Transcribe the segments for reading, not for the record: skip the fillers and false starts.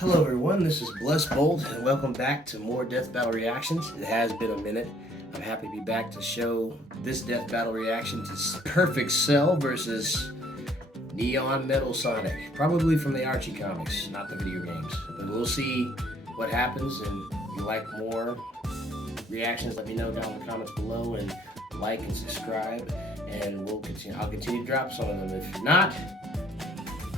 Hello everyone, this is Bless Bolt, and welcome back to more Death Battle Reactions. It has been a minute. I'm happy to be back to show this Death Battle reaction to Perfect Cell versus Neon Metal Sonic. Probably from the Archie comics, not the video games. But we'll see what happens, and if you like more reactions, let me know down in the comments below, and like and subscribe, and I'll continue to drop some of them. If not,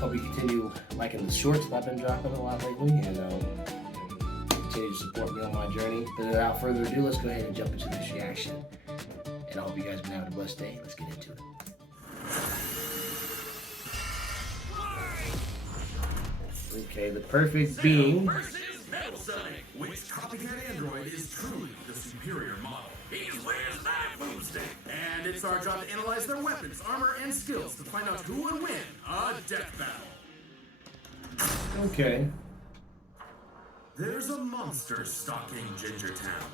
hope you continue liking the shorts that I've been dropping a lot lately, and continue to support me on my journey. But without further ado, let's go ahead and jump into this reaction. And I hope you guys have been having a blessed day. Let's get into it. Okay, the perfect being. Metal Sonic, which copycat android is truly the superior model. He's wears that boomstick, and it's our job to analyze their weapons, armor, and skills to find out who will win a death battle. Okay. There's a monster stalking Gingertown.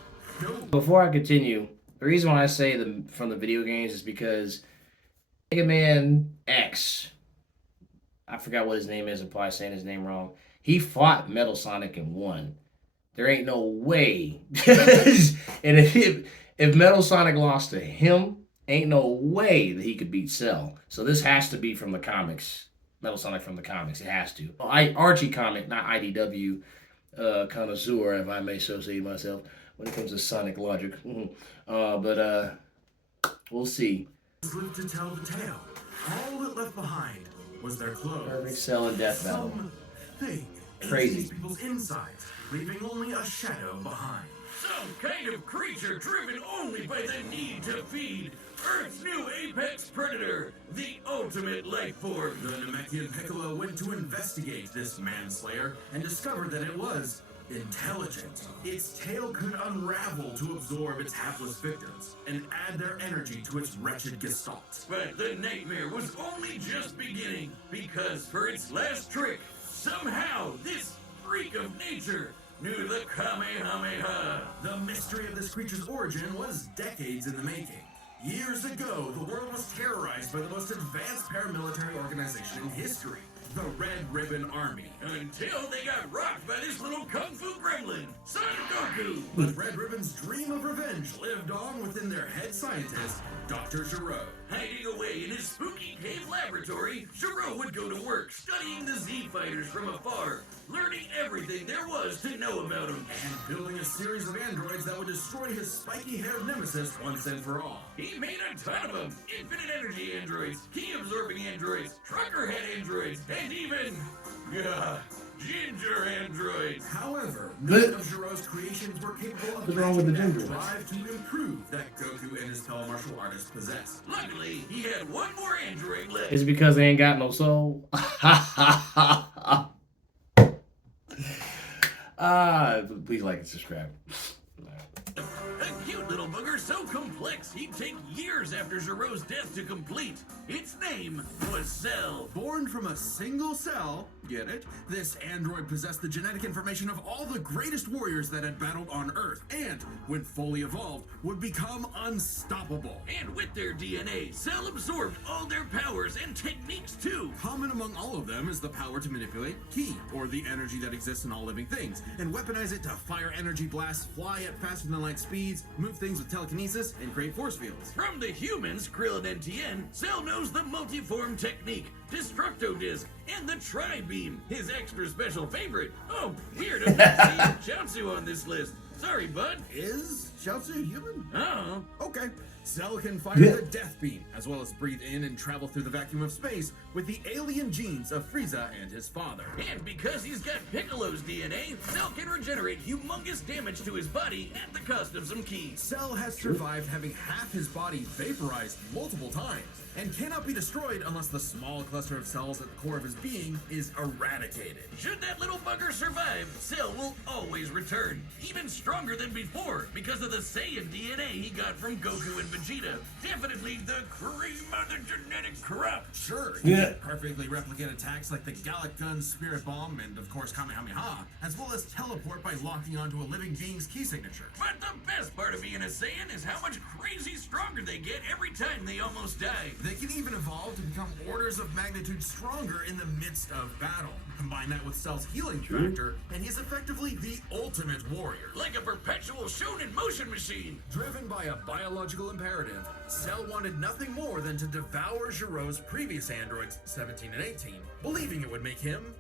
No. Before I continue, the reason why I say from the video games is because Mega Man X, I forgot what his name is, I'm probably saying his name wrong. He fought Metal Sonic and won. There ain't no way. And if Metal Sonic lost to him, ain't no way that he could beat Cell. So this has to be from the comics. Metal Sonic from the comics. It has to. Archie comic, not IDW connoisseur, if I may so say myself, when it comes to Sonic logic. But we'll see. Lived to tell the tale. All that left behind was their clothes. Perfect Cell and Death Battle. Something Crazy. People's insides, leaving only a shadow behind. Some kind of creature driven only by the need to feed. Earth's new apex predator, the ultimate life form. The Namekian Piccolo went to investigate this manslayer and discovered that it was intelligent. Its tail could unravel to absorb its hapless victims and add their energy to its wretched gestalt. But the nightmare was only just beginning, because for its last trick, somehow this freak of nature knew the Kamehameha. The mystery of this creature's origin was decades in the making. Years ago, the world was terrorized by the most advanced paramilitary organization in history, the Red Ribbon Army, until they got rocked by this little kung fu gremlin, Son Goku. But Red Ribbon's dream of revenge lived on within their head scientist, Dr. Gero. Hiding away in his spooky cave laboratory, Gero would go to work studying the Z-Fighters from afar, learning everything there was to know about them, and building a series of androids that would destroy his spiky-haired nemesis once and for all. He made a ton of them: infinite energy androids, key-absorbing androids, trucker-head androids, and even ginger androids. However, none of Gero's creations were capable of matching that drive to improve that Goku and his fellow martial artists possess. Luckily, he had one more android left. Is it because they ain't got no soul? Please like and subscribe. A cute little booger so complex he'd take years after Gero's death to complete. Its name was Cell. Born from a single cell, get it? This android possessed the genetic information of all the greatest warriors that had battled on Earth, and, when fully evolved, would become unstoppable. And with their DNA, Cell absorbed all their powers and techniques too. Common among all of them is the power to manipulate Ki, or the energy that exists in all living things, and weaponize it to fire energy blasts, fly at faster than light speeds, move things with telekinesis, and create force fields. From the humans, Krillin and Tien, Cell knows the multiform technique, Destructo Disc, and the Tri-Beam, his extra special favorite. Oh, weird, I'm not seeing Chaozu on this list. Sorry, bud. Is Chaozu human? Oh. Okay. Cell can fire the Death Beam, as well as breathe in and travel through the vacuum of space with the alien genes of Frieza and his father. And because he's got Piccolo's DNA, Cell can regenerate humongous damage to his body at the cost of some Ki. Cell has survived having half his body vaporized multiple times, and cannot be destroyed unless the small cluster of cells at the core of his being is eradicated. Should that little bugger survive, Cell will always return, even stronger than before, because of the Saiyan DNA he got from Goku and Vegeta. Definitely the cream of the genetic crop. Sure, Yeah. can perfectly replicate attacks like the Gallic Gun, Spirit Bomb, and of course Kamehameha, as well as teleport by locking onto a living being's key signature. But the best part of being a Saiyan is how much crazy stronger they get every time they almost die. They can even evolve to become orders of magnitude stronger in the midst of battle. Combine that with Cell's healing factor, and he's effectively the ultimate warrior. Like a perpetual shonen motion machine. Driven by a biological imperative, Cell wanted nothing more than to devour Giro's previous androids, 17 and 18, believing it would make him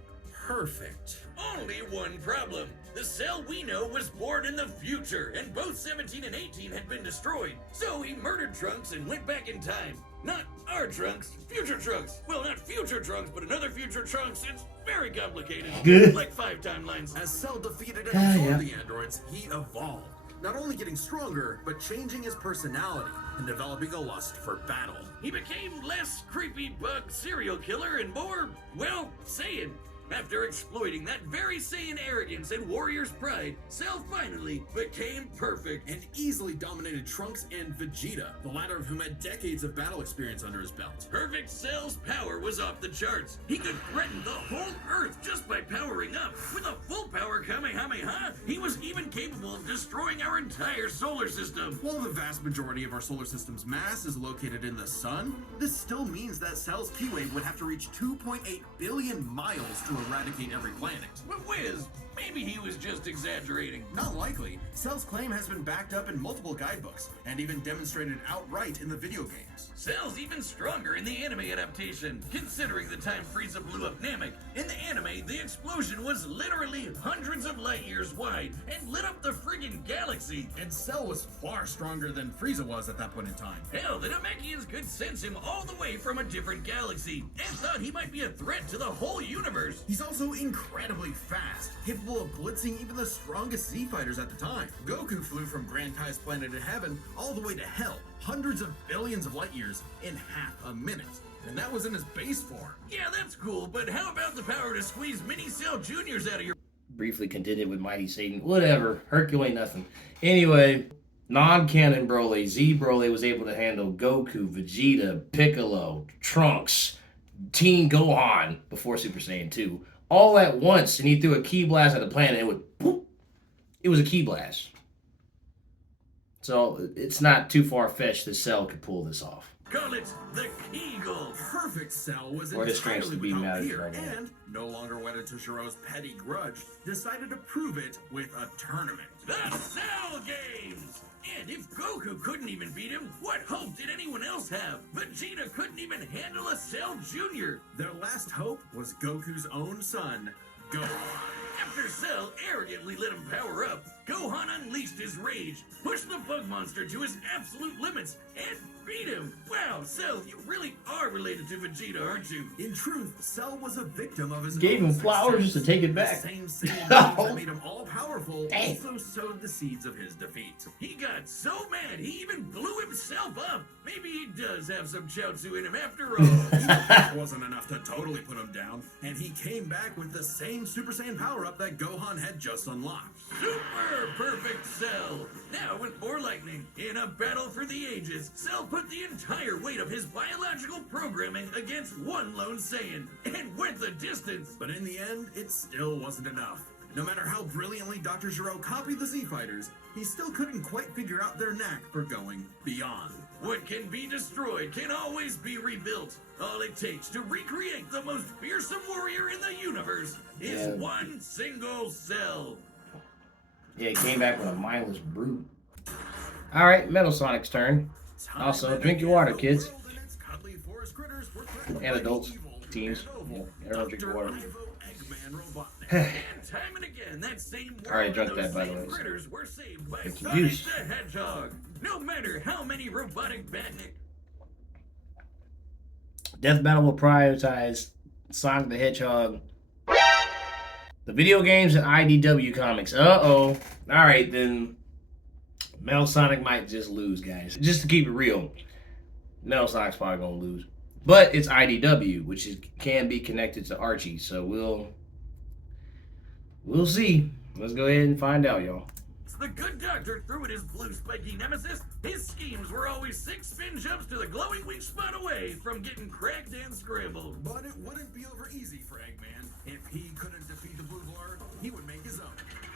perfect. Only one problem. The Cell we know was born in the future, and both 17 and 18 had been destroyed. So he murdered Trunks and went back in time. Not our Trunks, future Trunks. Well, not future Trunks, but another future Trunks. It's very complicated. Good. Like 5 timelines. As Cell defeated and absorbed yeah. the androids, he evolved. Not only getting stronger, but changing his personality and developing a lust for battle. He became less creepy bug serial killer and more, well, Saiyan. After exploiting that very Saiyan arrogance and warrior's pride, Cell finally became perfect. And easily dominated Trunks and Vegeta, the latter of whom had decades of battle experience under his belt. Perfect Cell's power was off the charts. He could threaten the whole Earth just by powering up. With a full power Kamehameha, he was even capable of destroying our entire solar system. While the vast majority of our solar system's mass is located in the sun, this still means that Cell's Keywave would have to reach 2.8 billion miles to eradicate every planet. But Wiz, maybe he was just exaggerating. Not likely. Cell's claim has been backed up in multiple guidebooks, and even demonstrated outright in the video games. Cell's even stronger in the anime adaptation, considering the time Frieza blew up Namek. In the anime, the explosion was literally hundreds of light years wide and lit up the friggin' galaxy. And Cell was far stronger than Frieza was at that point in time. Hell, the Namekians could sense him all the way from a different galaxy and thought he might be a threat to the whole universe. He's also incredibly fast, capable of blitzing even the strongest Z fighters at the time. Goku flew from Grand Kai's planet in heaven all the way to hell, hundreds of billions of light years in half a minute. And that was in his base form. Yeah, that's cool, but how about the power to squeeze Mini Cell Juniors out of your... Briefly contended with Mighty Satan. Whatever. Hercule ain't nothing. Anyway, non-canon Broly. Z Broly was able to handle Goku, Vegeta, Piccolo, Trunks, Teen Gohan before Super Saiyan 2. All at once, and he threw a ki blast at the planet. It would, poof. It was a ki blast. So it's not too far-fetched that Cell could pull this off. Call it the Kegel. Perfect Cell was Or his strengths entirely to be without mad at fear, Dragon Ball. and, no longer wedded to Shiro's petty grudge, decided to prove it with a tournament. The Cell Games! And if Goku couldn't even beat him, what hope did anyone else have? Vegeta couldn't even handle a Cell Jr. Their last hope was Goku's own son, Gohan. After Cell arrogantly let him power up, Gohan unleashed his rage, pushed the bug monster to his absolute limits, and beat him. Wow, Cell, you really are related to Vegeta, aren't you? In truth, Cell was a victim of his Gave own him flowers just to take it back. The same Saiyan that made him all-powerful Dang. also sowed the seeds of his defeat. He got so mad he even blew himself up. Maybe he does have some Chaozu in him after all. That wasn't enough to totally put him down, and he came back with the same Super Saiyan power-up that Gohan had just unlocked. Super perfect Cell. Now with more lightning, in a battle for the ages, Cell put the entire weight of his biological programming against one lone Saiyan and went the distance. But in the end, it still wasn't enough. No matter how brilliantly Dr. Gero copied the Z-Fighters, he still couldn't quite figure out their knack for going beyond. What can be destroyed can always be rebuilt. All it takes to recreate the most fearsome warrior in the universe is Yeah. one single Cell. Yeah, he came back with a mindless brute. All right, Metal Sonic's turn. Also, drink your water, kids. And adults, teens. Yeah, everyone drink your water. And time and again, that same world, Already drunk those that, by the same way, so critters were saved by drink your Sonic juice. the Hedgehog. No matter how many robotic badnik. Death Battle will prioritize Sonic the Hedgehog, the video games, and IDW comics. Uh-oh. All right, then Metal Sonic might just lose, guys. Just to keep it real, Metal Sonic's probably going to lose. But it's IDW, which can be connected to Archie, so we'll see. Let's go ahead and find out, y'all. the good doctor threw at his blue spiky nemesis, his schemes were always 6 spin jumps to the glowing weak spot away from getting cracked and scrambled. But it wouldn't be over easy for Eggman. If he couldn't defeat the Blue Blur, he would make his own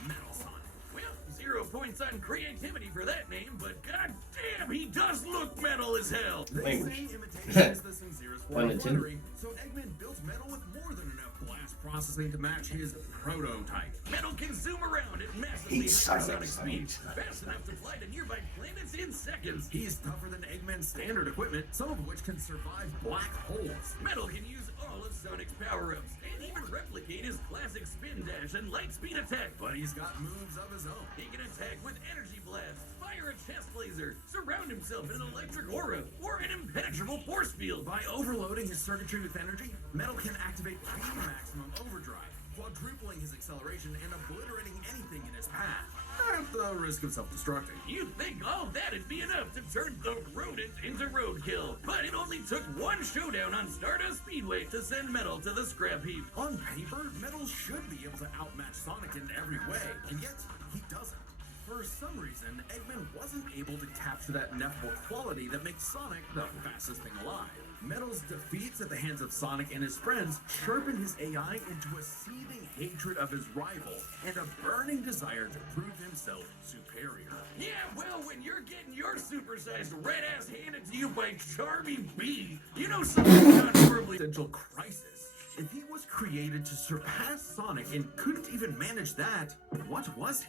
Metal Sonic. Well, 0 points on creativity for that name, but goddamn, he does look metal as hell. They Language. say imitation is the sincerest form Pun of intended. flattery, so Eggman built Metal with more than enough blast processing to match his prototype. Metal can zoom around at massively He's Sonic, hypersonic Sonic. speeds, fast enough to fly to nearby planets in seconds. He's tougher than Eggman's standard equipment, some of which can survive black holes. Metal can use all of Sonic's power-ups, and even replicate his classic spin dash and light speed attack. But he's got moves of his own. He can attack with energy blast, fire a chest laser, surround himself in an electric aura, or an impenetrable force field. By overloading his circuitry with energy, Metal can activate Speed Maximum Overdrive, quadrupling his acceleration and obliterating anything in his path, at the risk of self-destructing. You'd think all that'd be enough to turn the rodent into roadkill, but it only took one showdown on Stardust Speedway to send Metal to the scrap heap. On paper, Metal should be able to outmatch Sonic in every way, and yet he doesn't. For some reason, Eggman wasn't able to capture that ineffable quality that makes Sonic the fastest thing alive. Metal's defeats at the hands of Sonic and his friends sharpened his AI into a seething hatred of his rival and a burning desire to prove himself superior. Yeah, well, when you're getting your supersized red ass handed to you by Charmy B, you know something's not horribly. Existential crisis. If he was created to surpass Sonic and couldn't even manage that, what was he?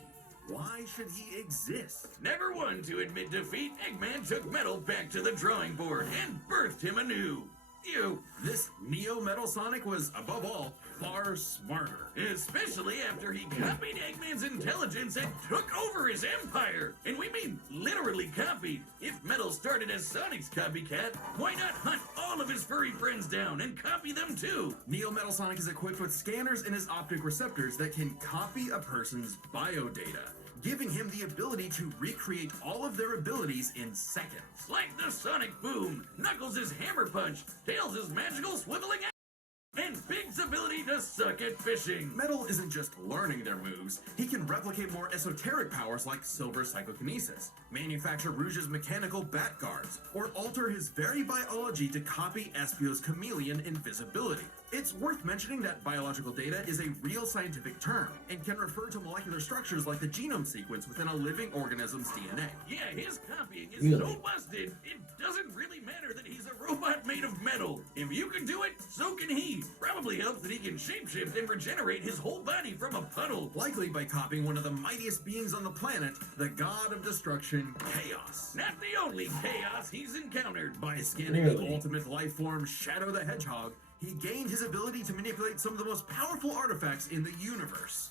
Why should he exist? Never one to admit defeat, Eggman took Metal back to the drawing board and birthed him anew. This Neo Metal Sonic was, above all, far smarter. Especially after he copied Eggman's intelligence and took over his empire. And we mean literally copied. If Metal started as Sonic's copycat, why not hunt all of his furry friends down and copy them too? Neo Metal Sonic is equipped with scanners in his optic receptors that can copy a person's biodata, giving him the ability to recreate all of their abilities in seconds. Like the Sonic Boom, Knuckles' Hammer Punch, Tails' magical swiveling and Big's ability to suck at fishing. Metal isn't just learning their moves, he can replicate more esoteric powers like Silver's psychokinesis, manufacture Rouge's mechanical bat guards, or alter his very biology to copy Espio's chameleon invisibility. It's worth mentioning that biological data is a real scientific term and can refer to molecular structures like the genome sequence within a living organism's DNA. Yeah, his copying is Really? so busted, it doesn't really matter that he's a robot made of metal. If you can do it, so can he. Probably helps that he can shapeshift and regenerate his whole body from a puddle. Likely by copying one of the mightiest beings on the planet, the god of destruction, Chaos. Not the only chaos he's encountered. By scanning Really? the ultimate life form, Shadow the Hedgehog, he gained his ability to manipulate some of the most powerful artifacts in the universe.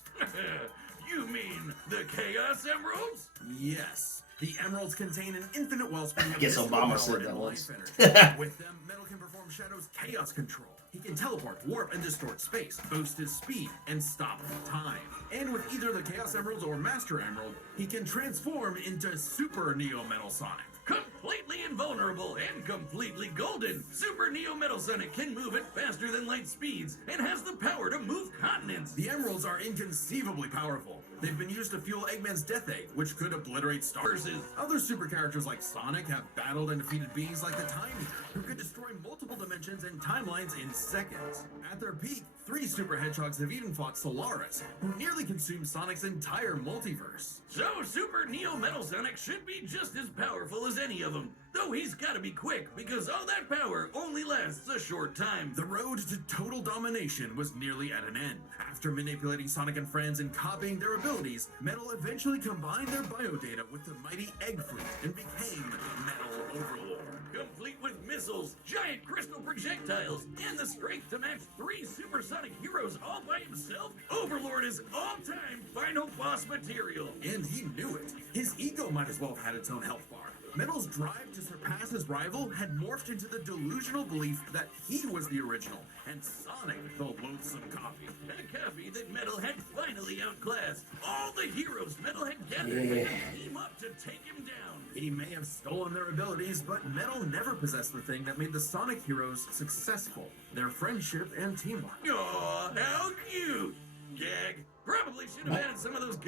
You mean the Chaos Emeralds? Yes, the emeralds contain an infinite wellspring of Guess mystical Obama power said and that life once. energy. With them, Metal can perform Shadow's chaos control. He can teleport, warp, and distort space, boost his speed, and stop time. And with either the Chaos Emeralds or Master Emerald, he can transform into Super Neo Metal Sonic. Completely invulnerable and completely golden, Super Neo Metal Sonic can move at faster than light speeds and has the power to move continents. The emeralds are inconceivably powerful. They've been used to fuel Eggman's Death Egg, which could obliterate stars. Other super characters like Sonic have battled and defeated beings like the Time Eater, who could destroy multiple dimensions and timelines in seconds. At their peak, 3 super hedgehogs have even fought Solaris, who nearly consumed Sonic's entire multiverse. So Super Neo Metal Sonic should be just as powerful as any of them, though he's gotta be quick because all that power only lasts a short time. The road to total domination was nearly at an end. After manipulating Sonic and friends and copying their abilities, Metal eventually combined their biodata with the mighty Egg Fleet and became Metal Overlord. Complete with missiles, giant crystal projectiles, and the strength to match 3 supersonic heroes all by himself, Overlord is all-time final boss material. And he knew it. His ego might as well have had its own health bar. Metal's drive to surpass his rival had morphed into the delusional belief that he was the original, and Sonic the loathsome copy. A copy that Metal had finally outclassed. All the heroes Metal had gathered Yeah. had to team up to take him down. He may have stolen their abilities, but Metal never possessed the thing that made the Sonic heroes successful: their friendship and teamwork. Aw, how cute! Gag. Probably should have added some of those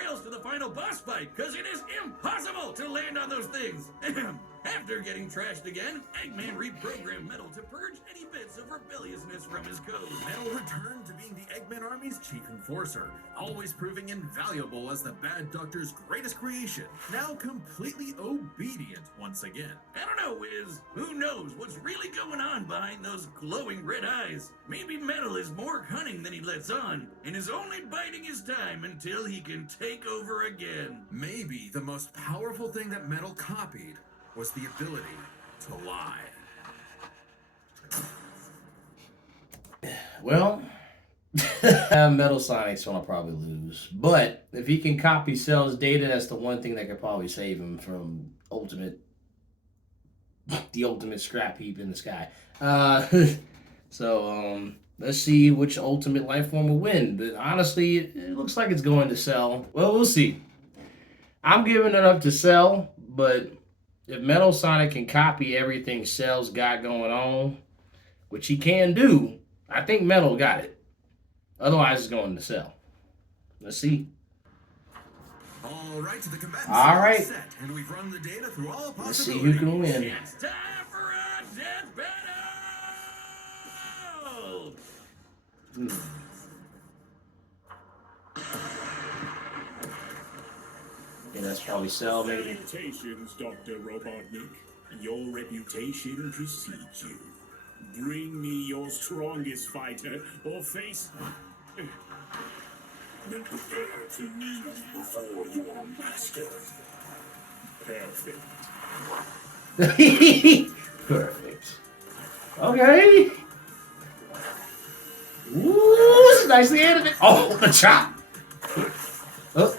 rails to the final boss fight, because it is impossible to land on those things. After getting trashed again, Eggman reprogrammed Metal to purge any bits of rebelliousness from his code. Metal returned to being the Eggman Army's chief enforcer, always proving invaluable as the Bad Doctor's greatest creation, now completely obedient once again. I don't know, Wiz. Who knows what's really going on behind those glowing red eyes? Maybe Metal is more cunning than he lets on, and is only biding his time until he can take over again. Maybe the most powerful thing that Metal copied was the ability to lie. Well, Metal Sonic's gonna probably lose. But if he can copy Cell's data, that's the one thing that could probably save him from the ultimate scrap heap in the sky. So let's see which ultimate life form will win. But honestly, it looks like it's going to Cell. Well, we'll see. I'm giving it up to Cell, but if Metal Sonic can copy everything Cell's got going on, which he can do, I think Metal got it. Otherwise, it's going to Cell. Let's see. All right, the combatants All right. are set, and we've run the data through all Let's see possibilities. who can win. It's time for a death battle! Yeah, that's probably Cell, maybe. Salutations, Dr. Robotnik. Your reputation precedes you. Bring me your strongest fighter, or face... Prepare to kneel before your master. Perfect. Perfect. Okay. Ooh, this is nicely animated. Oh, the chop. Oh,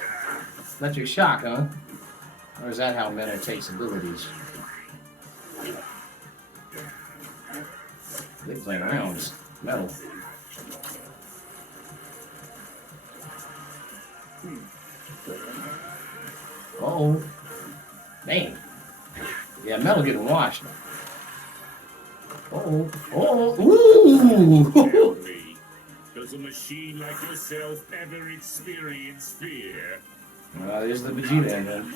electric shock, huh? Or is that how Metal takes abilities? They play around with Metal. Uh-oh. Dang. Yeah, Metal getting washed. Uh-oh. Oh. Tell Ooh. me, does a machine like yourself ever experience fear? There's the Vegeta engine.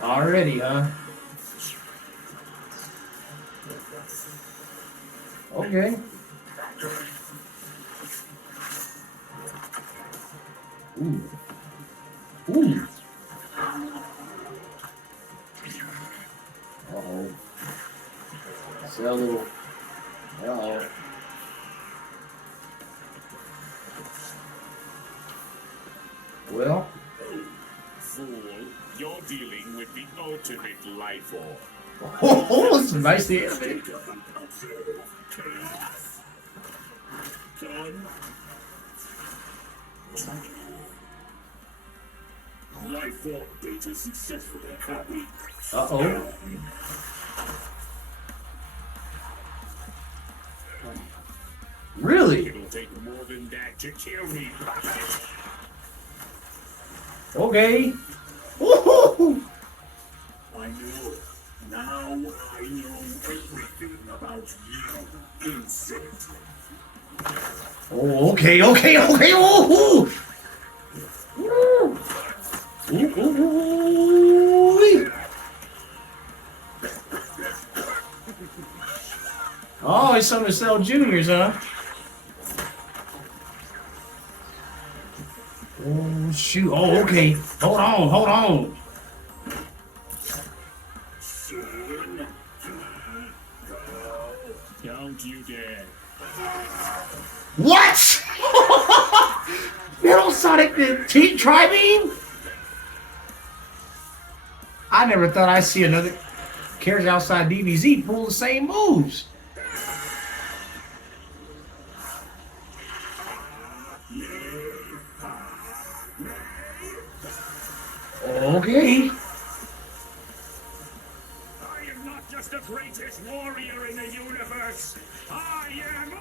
Already, huh? Okay. Ooh. Ooh. Uh-oh. Cell little. Uh-oh. Well. Fool, you're dealing with the ultimate life form. Oh, this is nicely animated. Done. Life form data successfully copied. Uh-oh. Really? It'll take more than that to kill me. Okay. Woohoo! I know. Now I know everything about you, insect. Oh, okay. Woohoo! Woo! Ooh. Oh, it's some of Cell Juniors, huh? Oh, shoot. Oh, okay. Hold on. Soon. Don't you dare. What? Metal Sonic the Tri-Beam? I never thought I'd see another character outside DBZ pull the same moves. Okay. I am not just the greatest warrior in the universe. I am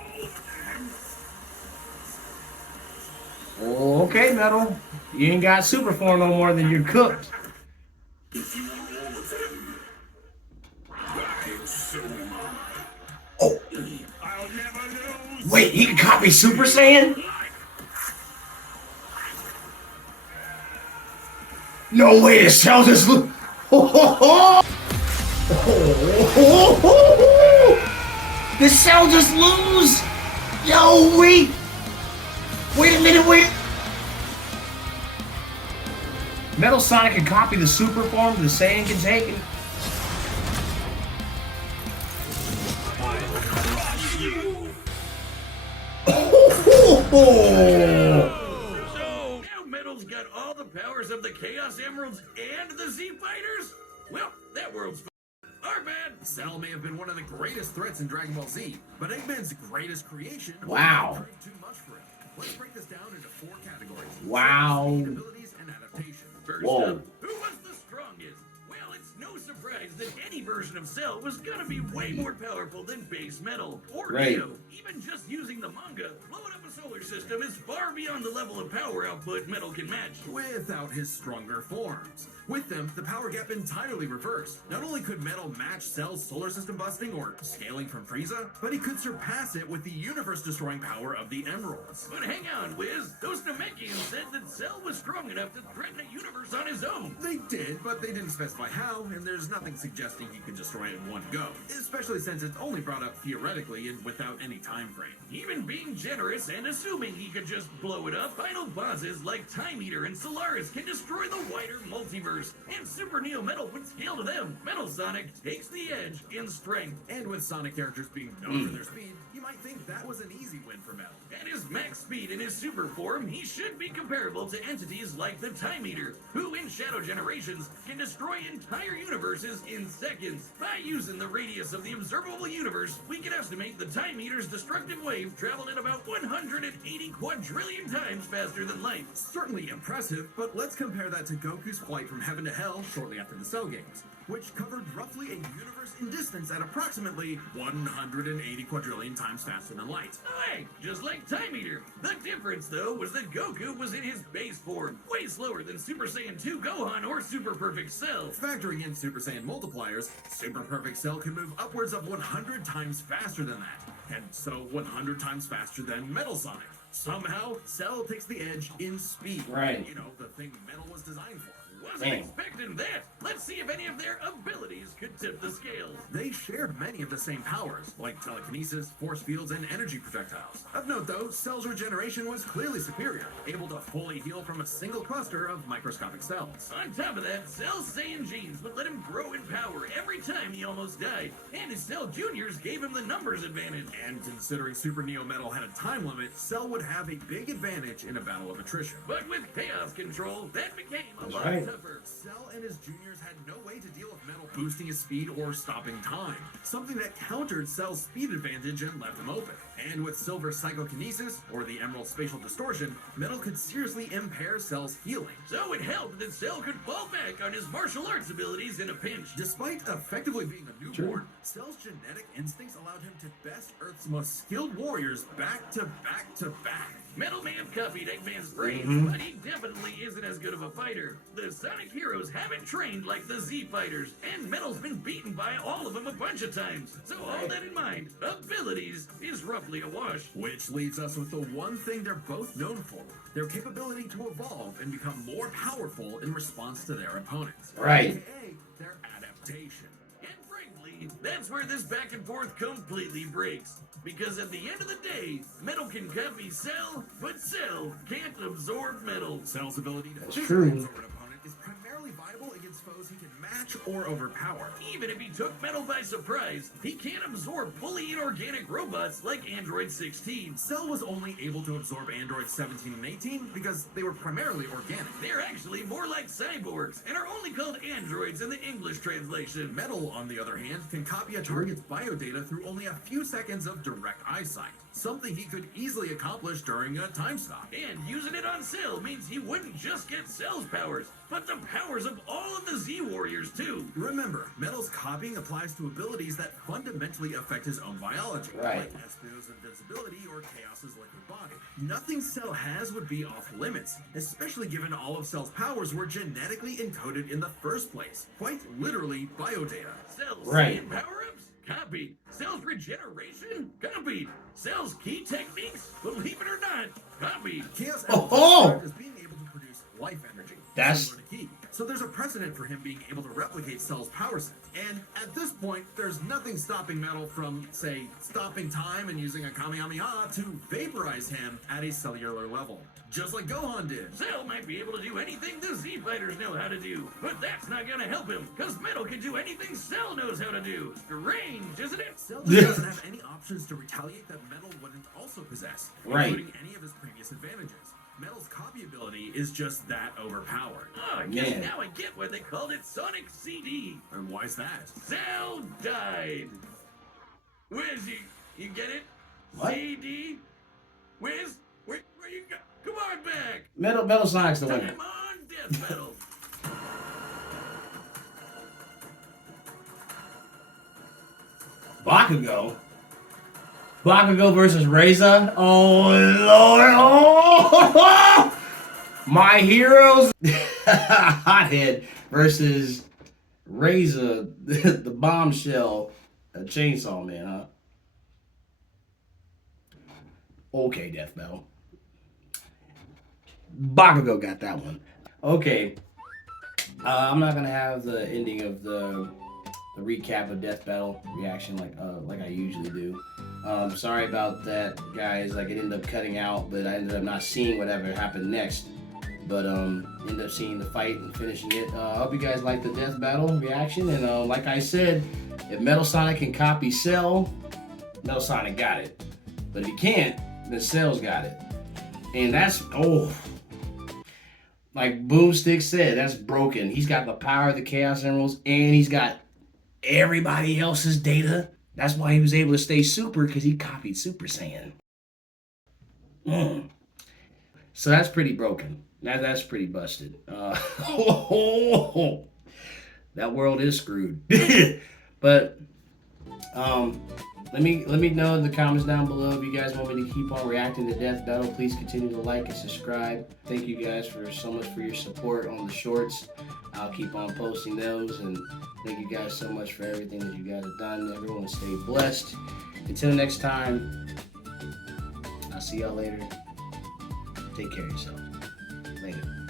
old. Okay, Metal. You ain't got super form no more than you're cooked. If you want all of them, then so am I. Oh. I'll never lose. Wait, he can copy Super Saiyan? No way, the Cell just look. The Cell just lose. Yo, wait a minute, wait. Metal Sonic can copy the super form the Saiyan can take it. So, now Metal's got all the powers of the Chaos Emeralds and the Z Fighters? Well, that world's our bad. Cell may have been one of the greatest threats in Dragon Ball Z, but Eggman's greatest creation Wow. proved too much for him. Let's break this down into 4 categories. Wow. Speed, abilities, and adaptation. First Whoa. up, who was the strongest? Well, it's no surprise that any version of Cell was gonna be way more powerful than base Metal or Right. Neo. Even just using the manga, blowing up a solar system is far beyond the level of power output Metal can match. Without his stronger forms. With them, the power gap entirely reversed. Not only could Metal match Cell's solar system busting or scaling from Frieza, but he could surpass it with the universe-destroying power of the Emeralds. But hang on, Wiz. Those Namekians said that Cell was strong enough to threaten a universe on his own. They did, but they didn't specify how, and there's nothing suggesting he could destroy it in one go. Especially since it's only brought up theoretically and without any time frame. Even being generous and assuming he could just blow it up, final bosses like Time Eater and Solaris can destroy the wider multiverse. And Super Neo Metal would scale to them. Metal Sonic takes the edge in strength. And with Sonic characters being known for their speed, you might think that was an easy win for Metal. At his max speed in his super form, he should be comparable to entities like the Time Eater, who in Shadow Generations can destroy entire universes in seconds. By using the radius of the observable universe, we can estimate the Time Eater's destructive wave traveled at about 180 quadrillion times faster than light. Certainly impressive, but let's compare that to Goku's flight from heaven to hell shortly after the Cell Games, which covered roughly a universe in distance at approximately 180 quadrillion times faster than light. Hey, just like Time Eater. The difference, though, was that Goku was in his base form, way slower than Super Saiyan 2 Gohan or Super Perfect Cell. Factoring in Super Saiyan multipliers, Super Perfect Cell can move upwards of 100 times faster than that, and so 100 times faster than Metal Sonic. Somehow, Cell takes the edge in speed. Right. You know, the thing Metal was designed for. Wasn't Damn. expecting that. Let's see if any of their abilities could tip the scales. They shared many of the same powers, like telekinesis, force fields, and energy projectiles. Of note, though, Cell's regeneration was clearly superior, able to fully heal from a single cluster of microscopic cells. On top of that, Cell's Saiyan genes would let him grow in power every time he almost died, and his Cell Juniors gave him the numbers advantage. And considering Super Neo Metal had a time limit, Cell would have a big advantage in a battle of attrition. But with chaos control, that became a That's lot right. tougher. Cell and his juniors had no way to deal with Metal boosting his speed or stopping time, something that countered Cell's speed advantage and left him open. And with Silver's psychokinesis, or the Emerald spatial distortion, Metal could seriously impair Cell's healing. So it helped that Cell could fall back on his martial arts abilities in a pinch. Despite effectively being a newborn, Cell's genetic instincts allowed him to best Earth's most skilled warriors back to back to back. Metal may have copied Eggman's brains, but he definitely isn't as good of a fighter. The Sonic heroes haven't trained like the Z fighters, and Metal's been beaten by all of them a bunch of times. So all that in mind, abilities is roughly a wash. Which leaves us with the one thing they're both known for, their capability to evolve and become more powerful in response to their opponents. Right. AKA their adaptation. And frankly, that's where this back and forth completely breaks. Because at the end of the day, Metal can copy Cell, but Cell can't absorb Metal. Cell's ability to That's physically true. absorb an opponent is primarily viable against foes he can match or overpower. Even if he took Metal by surprise, he can't absorb fully inorganic robots like Android 16. Cell was only able to absorb Androids 17 and 18 because they were primarily organic. They're actually more like cyborgs and are only called androids in the English translation. Metal, on the other hand, can copy a target's biodata through only a few seconds of direct eyesight, something he could easily accomplish during a time stop. And using it on Cell means he wouldn't just get Cell's powers, but the powers of all of the Z Warriors too. Remember, Metal's copying applies to abilities that fundamentally affect his own biology, Right. like Espio's invincibility or Chaos's liquid body. Nothing Cell has would be off limits, especially given all of Cell's powers were genetically encoded in the first place. Quite literally, biodata. Cell's Right. Saiyan power-ups? Copied. Cell's regeneration? Copied. Cell's key techniques? Believe it or not, copied. Chaos Oh! Emerald is being able to produce life energy. That's- similar to Ki. So there's a precedent for him being able to replicate Cell's power set. And at this point, there's nothing stopping Metal from, say, stopping time and using a Kamehameha to vaporize him at a cellular level. Just like Gohan did. Cell might be able to do anything the Z Fighters know how to do, but that's not gonna help him, because Metal can do anything Cell knows how to do. Strange, isn't it? Cell just doesn't have any options to retaliate that Metal wouldn't also possess, Right. including any of his previous advantages. Metal's copy ability is just that overpowered. Oh, I guess Man. now I get why they called it Sonic CD. And why's that? Cell died. Wiz, you get it? What? CD? Wiz, where you go? Come on back. Metal Sonic's the winner. Time on Death Battle. Bakugo versus Reza. Oh Lord! Oh, my heroes. Hothead versus Reza, the bombshell, chainsaw man, huh? Okay, Death Battle. Bakugo got that one. Okay. I'm not gonna have the ending of the recap of Death Battle reaction like I usually do. Sorry about that, guys. Like, it ended up cutting out, but I ended up not seeing whatever happened next. But ended up seeing the fight and finishing it. I hope you guys liked the Death Battle reaction. And like I said, if Metal Sonic can copy Cell, Metal Sonic got it. But if he can't, then Cell's got it. And that's like Boomstick said, that's broken. He's got the power of the Chaos Emeralds, and he's got everybody else's data. That's why he was able to stay super, because he copied Super Saiyan. So that's pretty broken. That's pretty busted. That world is screwed. But let me know in the comments down below if you guys want me to keep on reacting to Death Battle. Please continue to like and subscribe. Thank you guys so much for your support on the shorts. I'll keep on posting those, and thank you guys so much for everything that you guys have done. Everyone stay blessed. Until next time, I'll see y'all later. Take care of yourself. Later.